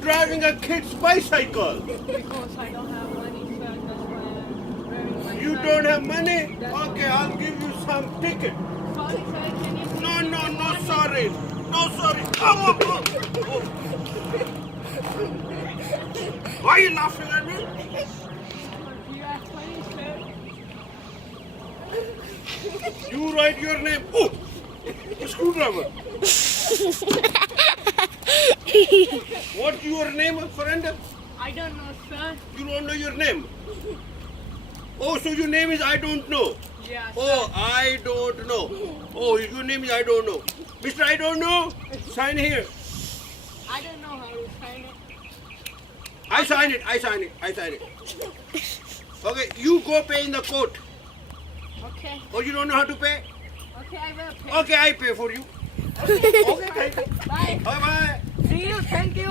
driving a kid's bicycle? Because I don't have money, sir. That's why I'm wearing my You don't have money? Okay, I'll give you some ticket. Sorry, sir. Can you please No, sorry. No, sorry. Oh. Why are you laughing at me? You ask money, sir? You write your name. Oh, a screwdriver. What's your name, friend? I don't know, sir. You don't know your name? Oh, so your name is I don't know. Yeah, Oh, I don't know. Oh, your name is I don't know. Mr. I don't know, sign here. I don't know how to sign it. I sign it. Okay, you go pay in the court. Okay. Oh, you don't know how to pay? Okay, I will pay. Okay, I pay for you. Okay, Okay, thank you. bye. Bye-bye. See you. Thank you.